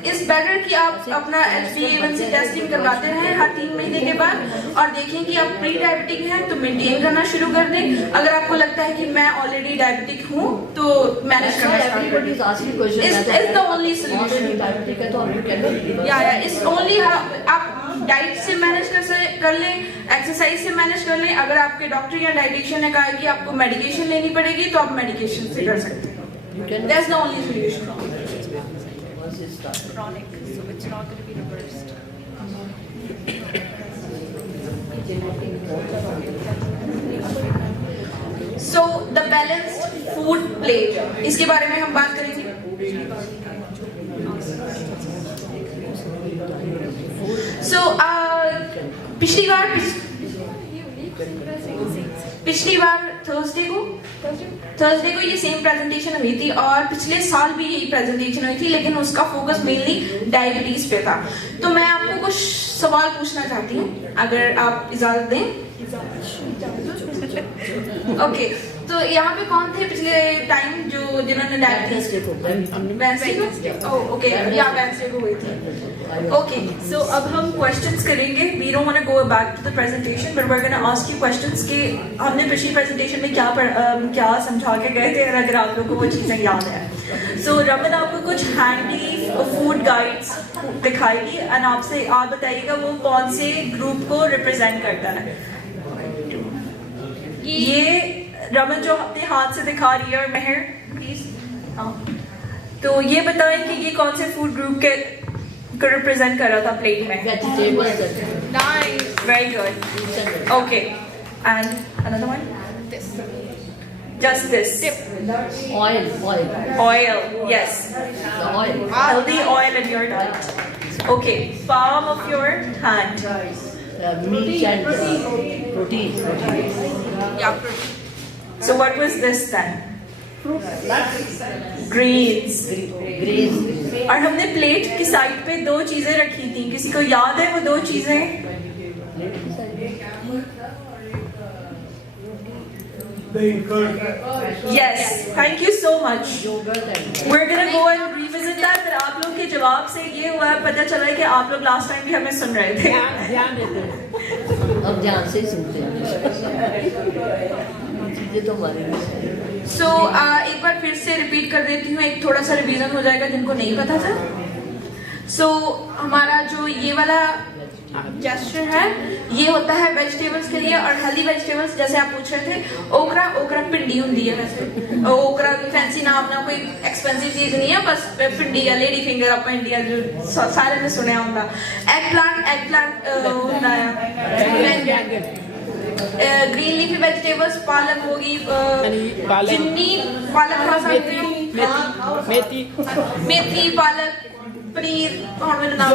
इट्स बेटर कि आप अपना HbA1c टेस्टिंग करवाते रहें हर 3 महीने के बाद और देखें कि आप प्री डायबिटिक हैं तो मेंटेन करना शुरू कर दें। अगर आपको लगता है कि मैं ऑलरेडी डायबिटिक हूँ तो मैनेज करना स्टार्ट कर दें। Is the only solution. Diabetic है तो आप या इट्स ओनली, आप डाइट से मैनेज कर लें, एक्सरसाइज से मैनेज कर लें। अगर आपके डॉक्टर या डाइटिशियन ने कहा कि आपको मेडिकेशन लेनी पड़ेगी तो आप मेडिकेशन से कर सकते हैं। That's the only solution. Chronic, so it's not going to be reversed. So the balanced food plate, इसके बारे में हम बात करेंगे। So पिछली बार थर्सडे को ये सेम प्रेजेंटेशन हुई थी और पिछले साल भी यही प्रेजेंटेशन हुई थी, लेकिन उसका फोकस मेनली डायबिटीज पे था। तो मैं आपको कुछ सवाल पूछना चाहती हूँ, अगर आप इजाजत दें। ओके, तो यहाँ पे कौन थे पिछले टाइम जिन्होंने डायबिटीज? वेंसडे को? ओके, या वेंसडे को हुई थी। ओके, सो अब हम क्वेश्चंस करेंगे। We don't want to go back to the presentation but we are gonna ask you questions कि हमने पिछली प्रेजेंटेशन में क्या समझा के गए थे और अगर आप लोगों को वो चीजें याद है। सो रमन आपको कुछ हैंडी फूड गाइड्स दिखाएगी एंड आपसे आप बताइएगा वो कौन से ग्रुप को रिप्रेजेंट करता है। ये रमन जो अपने हाथ से दिखा रही है, और मेहर प्लीज, तो ये बताएं कि ये कौन से फूड ग्रुप के को रिप्रेजेंट कर रहा था प्लेट में। Vegetables. Nice, very good, okay, and another one, just this, oil, yes, healthy oil in your diet. Okay, palm of your hand, meat and protein. Yeah, protein. so what was this then? Greens. और हमने plate की side पे दो चीजें रखी थी, किसी को याद है वो दो चीजें? Yes, thank you so much. We're gonna go and revisit that. पर आप लोग के जवाब से ये हुआ, पता चला है कि आप लोग लास्ट टाइम भी हमें सुन रहे थे। ध्यान देते हैं, अब ध्यान से सुनते हैं, चीजें तो हमारी। So, एक बार फिर से रिपीट कर देती हूँ, एक थोड़ा सा रिवीजन हो जाएगा जिनको नहीं पता था। So, हमारा जो ये वाला जेस्चर है ये होता है वेजिटेबल्स के लिए, और हेल्दी वेजिटेबल्स जैसे आप पूछ रहे थे, ओकरा पिंडी होती है वैसे, ओकरा फैंसी नाम ना कोई एक्सपेंसिव चीज नहीं है, बस पिंडी या लेडी फिंगर आप इंडिया जो सारे ने सुने होंगे। एग प्लांट होता है, ग्रीन लीफी वेजिटेबल्स, पालक होगी, जिन्नी पालक खा सकते हैं, मेथी, पालक, पनीर, और मेरा नाम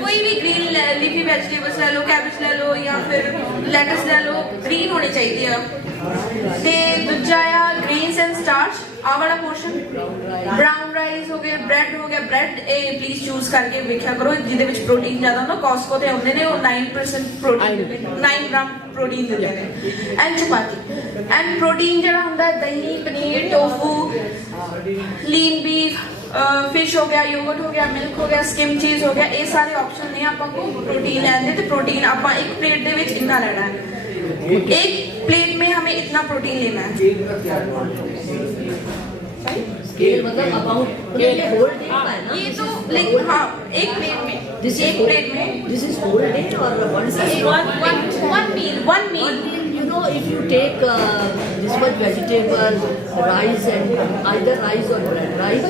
कोई भी ग्रीन लीफी वेजिटेबल्स ले लो, कैबेज ले लो या फिर लेटस ले लो, ग्रीन होनी चाहिए। ते दूजा आ ग्रेन्स एंड स्टार्च, आ वाला पोर्शन, ब्राउन राइस हो गया, ब्रेड हो गया, ब्रेड प्लीज चूज करके देखा करो जिहदे विच प्रोटीन ज्यादा ना, कॉस्को ते होंदे ने वो 9% प्रोटीन, 9 ग्राम प्रोटीन दिंदे ने, एंड चपाती, एंड प्रोटीन जिहड़ा हुंदा है दही, पनीर, टोफू, लीन बीफ, फिश हो गया, योगर्ट हो गया, मिल्क हो गया, स्किम चीज हो गया, ये सारे ऑप्शन ने आपको प्रोटीन लेने, तो प्रोटीन आप एक प्लेट दे विच इतना लेना है, एक प्लेट में हमें इतना प्रोटीन लेना है। मतलब अमाउंट ये होल डे का है ना, ये तो लाइक हाँ एक प्लेट में, एक प्लेट में दिस इज होल डे और one meal. You know, if you take this much vegetable, rice and either rice or bread, rice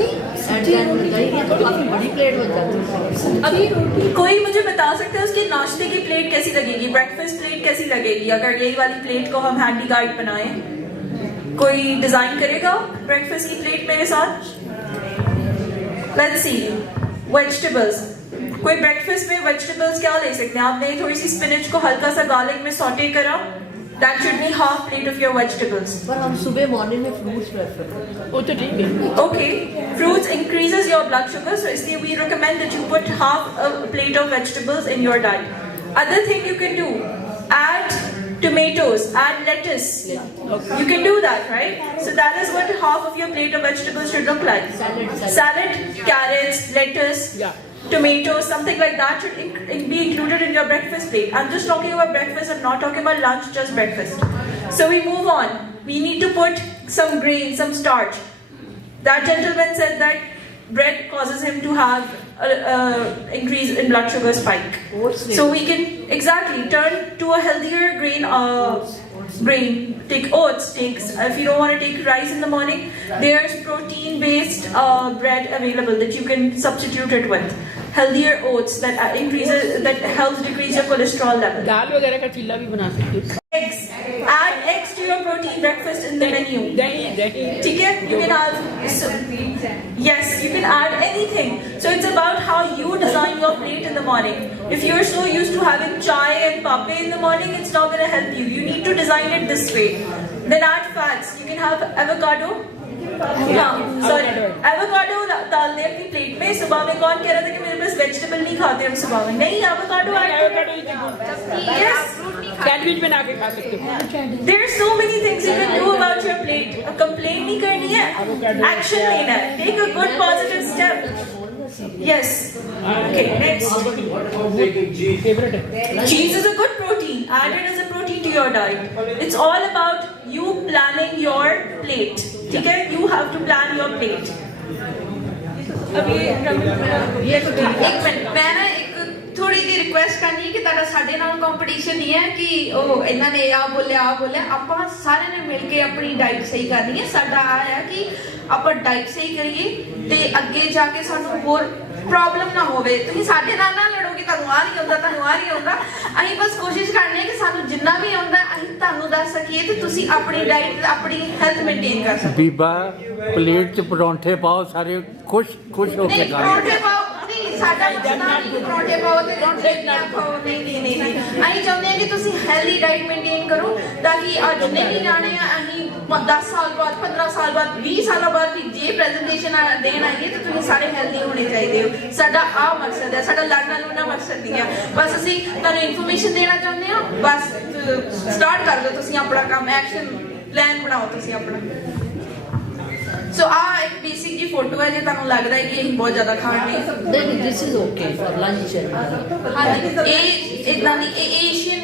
and then ये तो काफी बड़ी प्लेट हो जाती है। अभी कोई मुझे बता सकता है उसके नाश्ते की प्लेट कैसी लगेगी, ब्रेकफास्ट प्लेट कैसी लगेगी अगर यही वाली प्लेट को हम हैंडी गाइड बनाएं? कोई डिजाइन करेगा ब्रेकफास्ट की प्लेट मेरे साथ? लेट्स सी, वेजिटेबल्स, कोई ब्रेकफास्ट में वेजिटेबल्स क्या ले सकते हैं? आपने थोड़ी सी स्पिनच को हल्का सा गार्लिक में सॉटे करा, that should be half plate of your vegetables. पर हम सुबह मॉर्निंग में फ्रूट्स प्रेफर करते हैं। वो तो ठीक है। Okay, fruits increases your blood sugar, so इसलिए we recommend that you put half a plate of vegetables in your diet. Other thing you can do, add tomatoes, add lettuce. You can do that, right? So that is what half of your plate of vegetables should look like. Salad, carrots, lettuce, tomatoes, something like that should be included in your breakfast plate. I'm just talking about breakfast, I'm not talking about lunch, just breakfast. So we move on. We need to put some grain, some starch. That gentleman said that bread causes him to have increase in blood sugar spike. So we can exactly turn to a healthier grain. Take oats. If you don't want to take rice in the morning, there's protein-based bread available that you can substitute it with. Healthier oats that helps decrease your cholesterol level. दाल वगैरह का चिल्ला भी बना सकते हो। Eggs. Add eggs to your protein breakfast in the menu. दही। ठीक है? You can add. Yes, you can add anything. So it's about how you design your plate in the morning. If you're so used to having chai and pape in the morning, it's not going to help you. You need to design it this way. Then add fats. You can have avocado. Avocado डाल दे अपनी plate में। सुबह में कौन कह रहा था कि मेरे पास वेजिटेबल नहीं खाते हम सुबह में? नहीं, एवोकाडो सैंडविच बना के खा सकते हो। There are so many things you can do about your plate. Complain नहीं करनी है, एक्शन लेना है। Take a good positive step. Yes. Okay, next. Cheese is a good protein. Add it as a protein sticking to your diet. It's all about you planning your plate. ठीक है? You have to plan your plate. अब ये ਇੱਕ minute ਮੈਂ ਨਾ ਇੱਕ ਥੋੜੀ ਜਿਹੀ ਰਿਕੁਐਸਟ ਕਰਨੀ ਹੈ ਕਿ ਤੁਹਾਡਾ ਸਾਡੇ ਨਾਲ ਕੰਪੀਟੀਸ਼ਨ ਨਹੀਂ ਹੈ ਕਿ ਉਹ ਇਹਨਾਂ ਨੇ ਆ ਬੋਲਿਆ ਆਪਾਂ ਸਾਰਿਆਂ ਨੇ ਮਿਲ ਕੇ ਆਪਣੀ ਡਾਈਟ ਸਹੀ ਕਰਨੀ ਹੈ ਸਾਡਾ ਆ ਹੈ ਕਿ ਆਪਾਂ ਡਾਈਟ ਸਹੀ ਕਰੀਏ ਤੇ ਅੱਗੇ ਜਾ ਕੇ ਸਾਨੂੰ ਹੋਰ ਪ੍ਰੋਬਲਮ ਨਾ ਹੋਵੇ ਤੁਸੀਂ ਸਾਡੇ ਨਾਲ ਨਾ ਲੜੋ ਕਿ ਤੁਹਾਨੂੰ ਆ ਨਹੀਂ ਆਉਂਦਾ ਅਸੀਂ ਬਸ ਕੋਸ਼ਿਸ਼ ਕਰਨੀ ਹੈ ਕਿ ਸਾਨੂੰ ਜਿੰਨਾ ਵੀ ਆਉਂਦਾ ਅਸੀਂ ਤੁਹਾਨੂੰ ਦੱਸ ਸਕੀਏ ਤੇ ਤੁਸੀਂ ਆਪਣੀ ਡਾਈਟ ਆਪਣੀ ਹੈਲਥ ਮੇਨਟੇਨ ਕਰ ਸਕੋ ਬੀਬਾ ਪਲੇਟ 'ਚ ਪਰੌਂਠੇ ਪਾਓ ਸਾਰੇ ਖੁਸ਼ ਹੋ ਕੇ ਖਾਓ ਪਰੌਂਠੇ ਪਾਓ ਨਹੀਂ ਸਾਡਾ ਮਸਲਾ ਨਹੀਂ ਪਰੌਂਠੇ ਪਾਓ ਤੇ ਪਰੌਂਠੇ ਨਾ ਖਾਓ ਨਹੀਂ ਅਸੀਂ ਚਾਹੁੰਦੇ ਹਾਂ ਕਿ ਤੁਸੀਂ ਹੈਲਦੀ ਡਾਈਟ ਮੇਨਟੇਨ ਕਰੋ ਤਾਂ ਕਿ ਅੱਜ ਨਹੀਂ ਜਾਣੇ ਅਸੀਂ 10 ਸਾਲ ਬਾਅਦ 15 ਸਾਲ ਬਾਅਦ 20 ਸਾਲਾਂ ਬਾਅਦ ਵੀ ਜੇ ਪ੍ਰੈਜੈਂਟੇਸ਼ਨ ਦੇਣ ਆਈਏ ਤੇ ਤੁਸੀਂ ਸਾਰੇ ਹੈਲਦੀ ਹੋਣੇ ਚਾਹੀਦੇ ਹੋ ਸਾਡਾ ਆ ਮਕਸਦ ਹੈ ਸਾਡਾ ਲੜਨਾ ਲੁੜਨਾ ਮਕਸਦ ਨਹੀਂ ਹੈ ਬਸ ਅਸੀਂ ਤੁਹਾਨੂੰ ਇਨਫੋਰਮੇਸ਼ਨ ਦੇਣਾ ਚਾਹੁੰਦੇ ਹਾਂ ਬਸ ਸਟਾਰਟ ਕਰ ਦਿਓ ਤੁਸੀਂ ਆਪਣਾ ਕੰਮ ਐਕਸ਼ਨ ਪਲਾਨ ਬਣਾਓ ਤੁਸੀਂ ਆਪਣਾ ਸੋ ਆ ਇੱਕ ਬੇਸਿਕ ਜੀ ਫੋਟੋ ਹੈ ਜੇ ਤੁਹਾਨੂੰ ਲੱਗਦਾ ਹੈ ਕਿ ਅਸੀਂ ਬਹੁਤ ਜ਼ਿਆਦਾ ਖਾਣ ਲਈ then this is okay for lunch and ਹਾਂਜੀ ਇਹ ਇਦਾਂ ਦੀ ਇਹ ਏਸ਼ੀਅਨ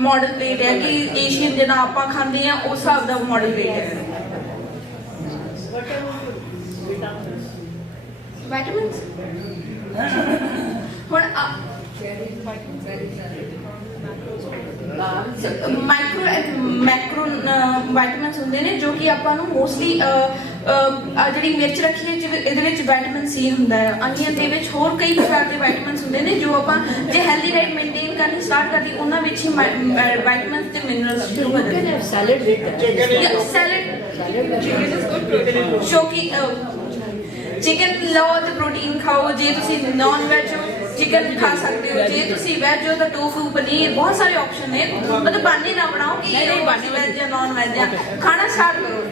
ਮਾਡਲ ਪਲੇਟ ਹੈ ਕਿ ਏਸ਼ੀਅਨ ਜਿਹਾ ਆਪਾਂ ਖਾਂਦੇ ਆ ਉਸ ਹਿਸਾਬ ਦਾ ਮਾਡਲ ਪਲੇਟ ਹੈ ਵਿਟਾਮਿਨਸ ਹੁਣ ਮਾਈਕਰੋ ਐਂਡ ਮੈਕਰੋ ਵਿਟਾਮਿਨਸ ਹੁੰਦੇ ਨੇ ਜੋ ਕਿ ਆਪਾਂ ਨੂੰ ਮੋਸਟਲੀ ਜਿਹੜੀ ਮਿਰਚ ਰੱਖੀ ਹੈ ਇਹਦੇ ਵਿੱਚ ਵਿਟਾਮਿਨ ਸੀ ਹੁੰਦਾ ਹੈ ਅਨੀਅਨ ਦੇ ਵਿੱਚ ਹੋਰ ਕਈ ਪ੍ਰਕਾਰ ਦੇ ਵਿਟਾਮਿਨਸ ਹੁੰਦੇ ਨੇ ਜੋ ਆਪਾਂ ਜੇ ਹੈਲਦੀ ਡਾਈਟ ਮੇਨਟੇਨ ਕਰਨੀ ਸਟਾਰਟ ਕਰਦੀ ਉਹਨਾਂ ਵਿੱਚ ਹੀ ਵਿਟਾਮਿਨਸ ਤੇ ਮਿਨਰਲਸ ਸ਼ੁਰੂ ਹੋ ਜਾਂਦੇ ਨੇ salad with salad Shoki chicken लो तो प्रोटीन खाओ जे तुसी नॉन वेज हो चिकन खा सकते हो जे तुसी वेज हो तो टोफू पनीर बहुत सारे ऑप्शन है मतलब बानी ना बनाओ कि ये बानी वेज या नॉन वेज या खाना स्टार्ट करो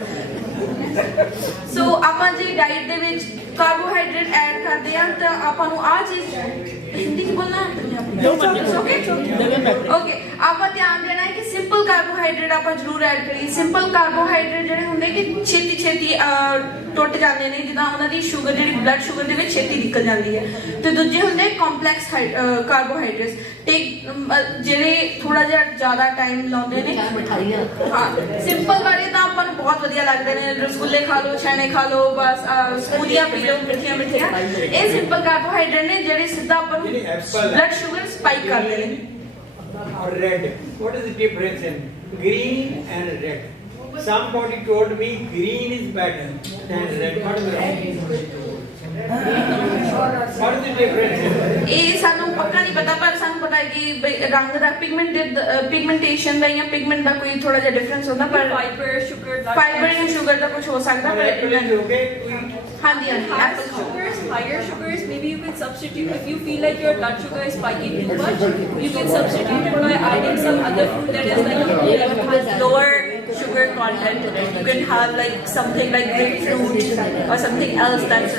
सो ਆਪਾਂ ਜੇ ਡਾਈਟ ਦੇ ਵਿੱਚ ਕਾਰਬੋਹਾਈਡਰੇਟ ਐਡ ਕਰਦੇ ਆ ਤਾਂ ਆਪਾਂ ਨੂੰ ਆ ਚੀਜ਼ ਹਿੰਦੀ ਚ ਬੋਲਣਾ ਓਕੇ ਆਪਾਂ ਧਿਆਨ ਦੇਣਾ ਹੈ ਕਿ ਸਿੰਪਲ ਕਾਰਬੋਹਾਈਡਰੇਟ ਆਪਾਂ ਜ਼ਰੂਰ ਐਡ ਕਰੀਏ ਸਿੰਪਲ ਕਾਰਬੋਹਾਈਡਰੇਟ ਜਿਹੜੇ ਹੁੰਦੇ ਕਿ ਛੇਤੀ ਟੁੱਟ ਜਾਂਦੇ ਨੇ ਜਿੱਦਾਂ ਉਹਨਾਂ ਦੀ ਸ਼ੂਗਰ ਜਿਹੜੀ ਬਲੱਡ ਸ਼ੂਗਰ ਦੇ ਵਿੱਚ ਛੇਤੀ ਨਿਕਲ ਜਾਂਦੀ ਹੈ ਤੇ ਦੂਜੇ ਹੁੰਦੇ ਕੰਪਲੈਕਸ ਕਾਰਬੋਹਾਈਡਰੇਟਸ ਤੇ ਜਿਹੜੇ ਥੋੜਾ ਜਿਹਾ ਜ਼ਿਆਦਾ ਟਾਈਮ ਲਾਉਂਦੇ ਨੇ ਹਾਂ ਸਿੰਪਲ ਵਾਲੇ ਤਾਂ ਆਪਾਂ ਨੂੰ ਬਹੁਤ ਵਧੀਆ ਲੱਗਦੇ ਨੇ ਰਸਗੁੱਲੇ ਖਾ ਲਓ ਛਾਣੇ ਖਾ ਲਓ ਬਸ ਸਮੂਦੀਆਂ ਪੀ ਲਓ ਮਿੱਠੀਆਂ ਇਹ ਸਿੰਪਲ ਕਾਰਬੋਹਾਈਡਰੇਟ ਨੇ ਜਿਹੜੇ ਸਿੱਧਾ ਆਪਾਂ ਨੂੰ ਬਲੱਡ ਸ਼ੂਗਰ ਸਪਾਈਕ ਕਰਦੇ ਨੇ Red. What is the difference in green and red? Somebody told me green is better than red. What is the difference? ਇਹ ਸਾਨੂੰ ਪੱਕਾ ਨਹੀਂ ਪਤਾ ਪਰ ਸਾਨੂੰ ਪਤਾ ਹੈ ਕਿ ਰੰਗ ਦਾ ਪਿਗਮੈਂਟੇਸ਼ਨ ਦਾ ਜਾਂ ਪਿਗਮੈਂਟ ਦਾ ਕੋਈ ਥੋੜਾ ਜਿਹਾ ਡਿਫਰੈਂਸ ਹੁੰਦਾ ਪਰ ਫਾਈਬਰ ਜਾਂ ਸ਼ੂਗਰ ਦਾ ਕੁਝ ਹੋ ਸਕਦਾ ਪਰ ਹਾਂਜੀ Apple sugars, higher sugars, maybe you can substitute if you feel like your blood sugar is spiking too much, you can substitute it by adding some other fruit that is like has lower sugar content. You can have like something like grapefruit or something else that's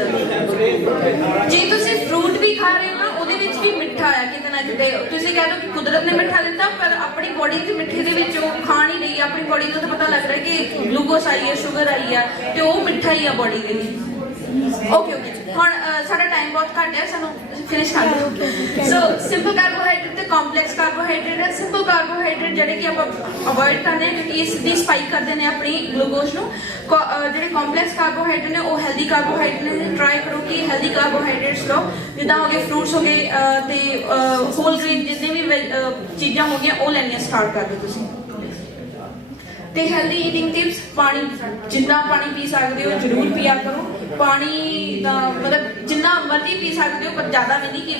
ਜੇ ਤੁਸੀਂ fruit ਵੀ ਖਾ ਰਹੇ ਹੋ ਨਾ ਉਹਦੇ ਵਿੱਚ ਵੀ ਮਿੱਠਾ ਆ ਕਿਤੇ ਨਾ ਕਿਤੇ ਤੁਸੀਂ ਕਹਿ ਦੋ ਕਿ ਕੁਦਰਤ ਨੇ ਮਿੱਠਾ ਦਿੱਤਾ ਪਰ ਆਪਣੀ ਬੋਡੀ ਤੇ ਮਿੱਠੇ ਦੇ ਵਿੱਚ ਉਹ ਖਾ ਨਹੀਂ ਰਹੀ ਆਪਣੀ ਬੋਡੀ ਨੂੰ ਤਾਂ ਪਤਾ ਲੱਗ ਰਿਹਾ ਕਿ ਗਲੂਕੋਸ ਆਈ ਹੈ ਸ਼ੂਗਰ ਆਈ ਆ ਤੇ ਉਹ ਮਿੱਠਾ ਹੀ ਆ ਬੋਡੀ ਦੇ ਲਈ ਓਕੇ ਹੁਣ ਸਾਡਾ ਟਾਈਮ ਬਹੁਤ ਘੱਟ ਹੈ ਸਾਨੂੰ ਫਿਨਿਸ਼ ਕਰ ਦਿਓ ਸੋ ਸਿੰਪਲ ਕਾਰਬੋਹਾਈਡਰੇਟ ਤੇ ਕੰਪਲੈਕਸ ਕਾਰਬੋਹਾਈਡਰੇਟ ਹੈ ਸਿੰਪਲ ਕਾਰਬੋਹਾਈਡਰੇਟ ਜਿਹੜੇ ਕਿ ਆਪਾਂ ਅਵੋਇਡ ਕਰਦੇ ਹਾਂ ਕਿਉਂਕਿ ਇਹ ਸਿੱਧੀ ਸਪਾਈਕ ਕਰਦੇ ਨੇ ਆਪਣੀ ਗਲੂਕੋਜ਼ ਨੂੰ ਜਿਹੜੇ ਕੰਪਲੈਕਸ ਕਾਰਬੋਹਾਈਡਰੇਟ ਨੇ ਉਹ ਹੈਲਦੀ ਕਾਰਬੋਹਾਈਡਰੇਟ ਨੇ ਟਰਾਈ ਕਰੋ ਕਿ ਹੈਲਦੀ ਕਾਰਬੋਹਾਈਡਰੇਟਸ ਲਓ ਜਿੱਦਾਂ ਹੋ ਗਏ ਫਰੂਟਸ ਹੋ ਗਏ ਤੇ ਹੋਲ ਗ੍ਰੇਨ ਜਿੰਨੇ ਵੀ ਚੀਜ਼ਾਂ ਹੋ ਗਈਆਂ ਉਹ ਲੈਣੀਆਂ ਸਟਾਰਟ ਕਰ ਦਿਓ ਤੁਸੀਂ ਤੇ ਹੈਲਦੀ ਈਟਿੰਗ ਟਿਪਸ ਪਾਣੀ ਜਿੰਨਾ ਪਾਣੀ ਪੀ ਸਕਦੇ ਹੋ ਜ਼ਰੂਰ ਪੀਆ ਕਰੋ ਪਾਣੀ ਦਾ ਮਤਲਬ ਜਿੰਨਾ ਮਰਜ਼ੀ ਪੀ ਸਕਦੇ ਹੋ ਪਰ ਜ਼ਿਆਦਾ ਵੀ ਨਹੀਂ ਕਿ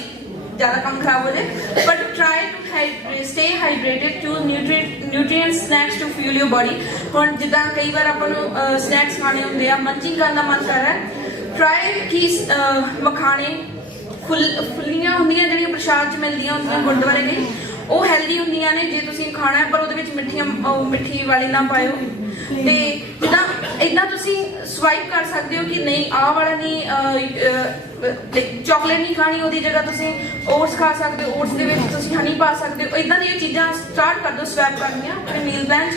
ਜ਼ਿਆਦਾ ਕੰਮ ਖਰਾਬ ਹੋ ਜਾਏ but try to stay hydrated to nutrient snacks to fuel your body ਹੁਣ ਜਿੱਦਾਂ ਕਈ ਵਾਰ ਆਪਾਂ ਨੂੰ ਸਨੈਕਸ ਖਾਣੇ ਹੁੰਦੇ ਆ ਮੰਚਿੰਗ ਕਰਨ ਦਾ ਮਨ ਕਰ ਰਿਹਾ ਟਰਾਈ ਕਿ ਮਖਾਣੇ ਫੁੱਲੀਆਂ ਹੁੰਦੀਆਂ ਜਿਹੜੀਆਂ ਪ੍ਰਸ਼ਾਦ 'ਚ ਮਿਲਦੀਆਂ ਹੁੰਦੀਆਂ ਗੁਰਦੁਆਰੇ ਦੇ ਉਹ ਹੈਲਦੀ ਹੁੰਦੀਆਂ ਨੇ ਜੇ ਤੁਸੀਂ ਖਾਣਾ ਹੈ ਪਰ ਉਹਦੇ ਵਿੱਚ ਮਿੱਠੀ ਵਾਲੀ ਨਾ ਪਾਇਓ ਤੇ ਜਿੱਦਾਂ ਇਦਾਂ ਤੁਸੀਂ ਸਵਾਈਪ ਕਰ ਸਕਦੇ ਹੋ ਕਿ ਨਹੀਂ ਆਹ ਵਾਲਾ ਨਹੀਂ ਚਾਕਲੇਟ ਨਹੀਂ ਖਾਣੀ ਉਹਦੀ ਜਗ੍ਹਾ ਤੁਸੀਂ ਓਟਸ ਖਾ ਸਕਦੇ ਹੋ ਓਟਸ ਦੇ ਵਿੱਚ ਤੁਸੀਂ ਹਨੀ ਪਾ ਸਕਦੇ ਹੋ ਇਦਾਂ ਦੀਆਂ ਚੀਜ਼ਾਂ ਸਟਾਰਟ ਕਰ ਦਿਓ ਸਵੈਪ ਕਰਨੀਆਂ ਆਪਣੇ ਮੀਲ ਪਲਾਨ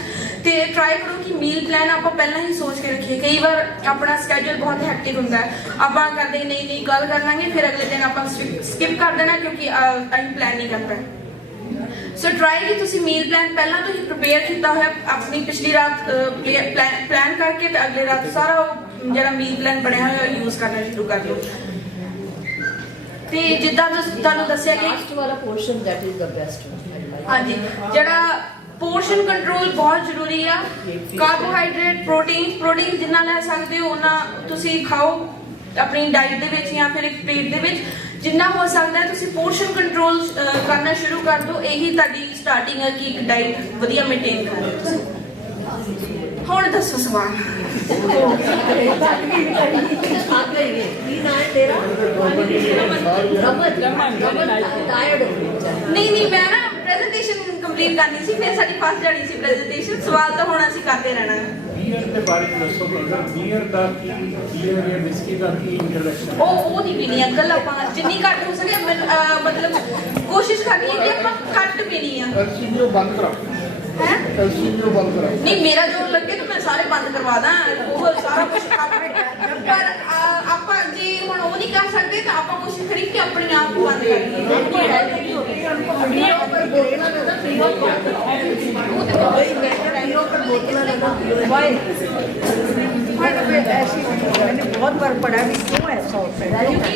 ਤੇ ਟਰਾਈ ਕਰੋ ਕਿ ਮੀਲ ਪਲਾਨ ਆਪਾਂ ਪਹਿਲਾਂ ਹੀ ਸੋਚ ਕੇ ਰੱਖੀਏ ਕਈ ਵਾਰ ਆਪਣਾ ਸਕੇਡਿਊਲ ਬਹੁਤ ਹੈਕਟਿਕ ਹੁੰਦਾ ਹੈ ਆਪਾਂ ਕਰਦੇ ਨਹੀਂ ਗੱਲ ਕਰ ਲਾਂਗੇ ਫਿਰ ਅਗਲੇ ਦਿਨ ਆਪਾਂ ਸਕਿਪ ਕਰ ਦੇਣਾ ਕਿਉਂਕਿ ਅਸੀਂ ਪਲਾਨ ਨਹੀਂ ਕਰ ਪਾਏ ਸੋ ਟਰਾਈ ਕਿ ਤੁਸੀਂ ਮੀਲ ਪਲਾਨ ਪਹਿਲਾਂ ਤੋਂ ਹੀ ਪ੍ਰਿਪੇਅਰ ਕੀਤਾ ਹੋਇਆ, ਆਪਣੀ ਪਿਛਲੀ ਰਾਤ ਪਲਾਨ ਕਰਕੇ ਤੇ ਅਗਲੇ ਰਾਤ ਸਾਰਾ ਉਹ ਜਿਹੜਾ ਮੀਲ ਪਲਾਨ ਬਣਿਆ ਹੋਇਆ ਯੂਜ਼ ਕਰਨਾ ਸ਼ੁਰੂ ਕਰ ਲਓ। ਤੇ ਜਿੱਦਾਂ ਤੁਹਾਨੂੰ ਦੱਸਿਆ ਕਿ ਲਾਸਟ ਵਾਲਾ portion that is the best. ਹਾਂਜੀ, ਜਿਹੜਾ ਪੋਰਸ਼ਨ ਕੰਟਰੋਲ ਬਹੁਤ ਜ਼ਰੂਰੀ ਆ। ਕਾਰਬੋਹਾਈਡਰੇਟ, ਪ੍ਰੋਟੀਨ ਜਿੰਨਾ ਲੈ ਸਕਦੇ ਹੋ ਉਹਨਾਂ ਤੁਸੀਂ ਖਾਓ ਆਪਣੀ ਡਾਈਟ ਦੇ ਵਿੱਚ ਜਾਂ ਫਿਰ ਇੱਕ ਪਲੇਟ ਦੇ ਵਿੱਚ, ਜਿੰਨਾ ਹੋ ਸਕਦਾ ਹੈ ਤੁਸੀਂ ਪੋਰਸ਼ਨ ਕੰਟਰੋਲ ਕਰਨਾ ਸ਼ੁਰੂ ਕਰ ਦਿਓ। ਇਹੀ ਤੁਹਾਡੀ ਸਟਾਰਟਿੰਗ ਹੈ ਕਿ ਇੱਕ ਡਾਈਟ ਵਧੀਆ ਮੇਨਟੇਨ ਕਰ ਲਓ ਤੁਸੀਂ। ਹੁਣ ਦੱਸੋ ਸਵਾਲ। ਨਹੀਂ ਮੈਂ ਨਾ ਪ੍ਰੈਜੈਂਟੇਸ਼ਨ ਕੰਪਲੀਟ ਕਰਨੀ ਸੀ, ਫਿਰ ਸਾਡੀ ਫਸਟ ਜਾਣੀ ਸੀ ਪ੍ਰੈਜੈਂਟੇਸ਼ਨ। ਸਵਾਲ ਤਾਂ ਹੁਣ ਅਸੀਂ ਕਰਦੇ ਰਹਿਣਾ। ਬੀਅਰ ਦੇ ਬਾਰੇ ਦੱਸੋ, ਅਗਰ ਬੀਅਰ ਦਾ ਕੀ, ਬੀਅਰ ਜਾਂ ਵਿਸਕੀ ਦਾ ਕੀ ਇੰਟਰੈਕਸ਼ਨ? ਉਹ ਨਹੀਂ ਪੀਣੀ ਅੰਕਲ, ਆਪਾਂ ਜਿੰਨੀ ਘੱਟ ਹੋ ਸਕੇ ਮਤਲਬ ਕੋਸ਼ਿਸ਼ ਕਰਨੀ ਹੈ ਕਿ ਆਪਾਂ ਘੱਟ ਪੀਣੀ ਆ। ਐਲਸੀਡੀਓ ਬੰਦ ਕਰਾਓ। ਹੈ ਐਲਸੀਡੀਓ ਬੰਦ ਕਰਾਓ। ਨਹੀਂ ਮੇਰਾ ਜੋਰ ਲੱਗੇ ਤਾਂ ਮੈਂ ਸਾਰੇ ਬੰਦ ਕਰਵਾ ਦਾਂ, ਉਹ ਸਾਰਾ ਕੁਝ ਪਰ ਆਪਾਂ ਜੇ ਹੁਣ ਉਹ ਨਹੀਂ ਕਰ ਸਕਦੇ ਤਾਂ ਆਪਾਂ ਕੋਸ਼ਿਸ਼ ਕਰੀ ਕਿ ਆਪਣੇ ਆਪ ਨੂੰ ਬੰਦ ਕਰੀਏ। बहुत फर्क पड़ा है, क्यों ऐसा होता है? क्योंकि